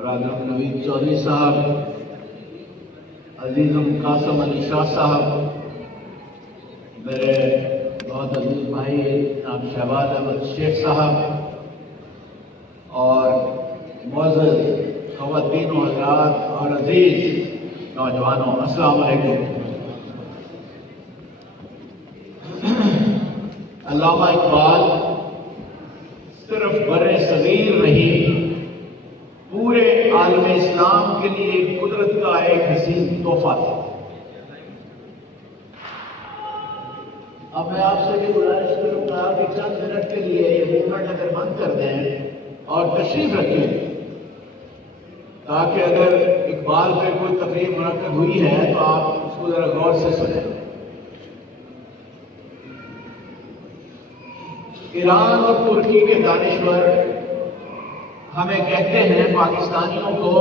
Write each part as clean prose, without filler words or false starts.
برادر نوید چودھری صاحب، عزیزم قاسم علی شاہ صاحب، میرے بہت عزیز بھائی جناب شہباز احمد شیخ صاحب، اور معزز خواتین و حضرات اور عزیز نوجوانوں، السلام علیکم۔ علامہ اقبال صرف بر صغیر نہیں، پورے عالم اسلام کے لیے قدرت کا ایک حسین تحفہ تھا۔ اب میں آپ سے بھی گزارش کروں گا کہ چند منٹ کے لیے یہ موومنٹ اگر بند کر دیں اور تشریف رکھیں، تاکہ اگر اقبال پہ کوئی تقریب منعقد ہوئی ہے تو آپ اس کو ذرا غور سے سنیں۔ ایران اور ترکی کے دانشور ہمیں کہتے ہیں پاکستانیوں کو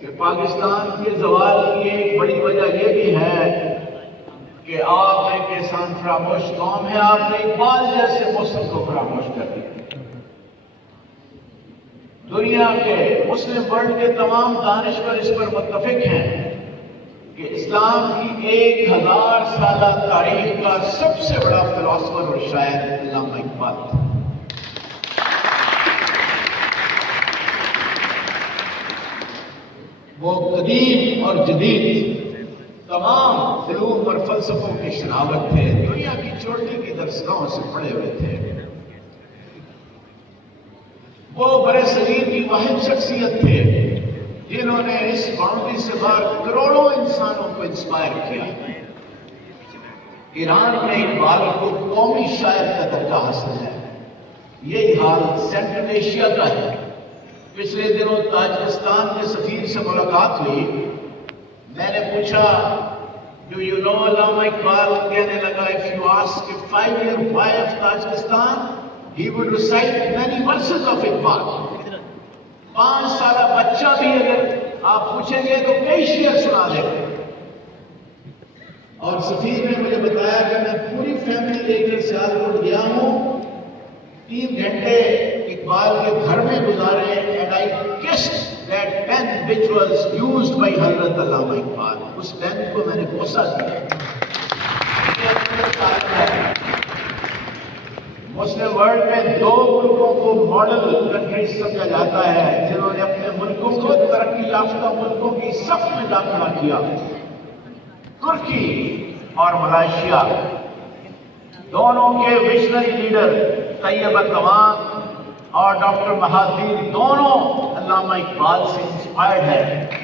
کہ پاکستان کے زوال کی ایک بڑی وجہ یہ بھی ہے کہ آپ ایک احسان فراموش قوم ہے، آپ نے اقبال جیسے مسلم کو فراموش کر دیا۔ دنیا کے مسلم ورلڈ کے تمام دانشور اس پر متفق ہیں کہ اسلام کی 1000 سالہ تاریخ کا سب سے بڑا فلاسفر اور شاعر علامہ اقبال تھا۔ وہ قدیم اور جدید تمام علوم اور فلسفوں کے شناور تھے، دنیا کی چوٹی کی درسگاہوں سے پڑھے ہوئے تھے۔ وہ برصغیر کی واحد شخصیت تھے جنہوں نے اس باؤنڈری سے باہر کروڑوں انسانوں کو انسپائر کیا۔ ایران میں اقبال کو قومی شاعر کا درجہ حاصل ہے۔ یہی حال سینٹرل ایشیا کا ہے۔ پچھلے دنوں تاجکستان کے سفیر سے ملاقات ہوئی، میں نے پوچھا ڈو یو نو علامہ اقبال؟ کہنے لگا if you ask a 5-year boy of Tajikistan, he would recite many verses of Iqbal. 5 سالہ بچہ بھی اگر آپ پوچھیں گے تو کئی شعر سنا دے گا۔ اور سفیر نے مجھے بتایا کہ میں پوری فیملی لے کر سیالکوٹ گیا ہوں، 3 گھنٹے اقبال کے گھر میں گزارے، and I kissed that pen which was used by حضرت علامہ اقبال۔ اس پین کو میں نے بوسہ دیا۔ مسلم ورلڈ میں 2 ملکوں کو ماڈل کنٹریز سمجھا جاتا ہے جنہوں نے اپنے ملکوں کو ترقی یافتہ ملکوں کی صف میں داخلہ کیا، ترکی اور ملائیشیا۔ دونوں کے ویژنری لیڈر طیب اردوان اور ڈاکٹر مہاتیر دونوں علامہ اقبال سے انسپائرڈ ہیں۔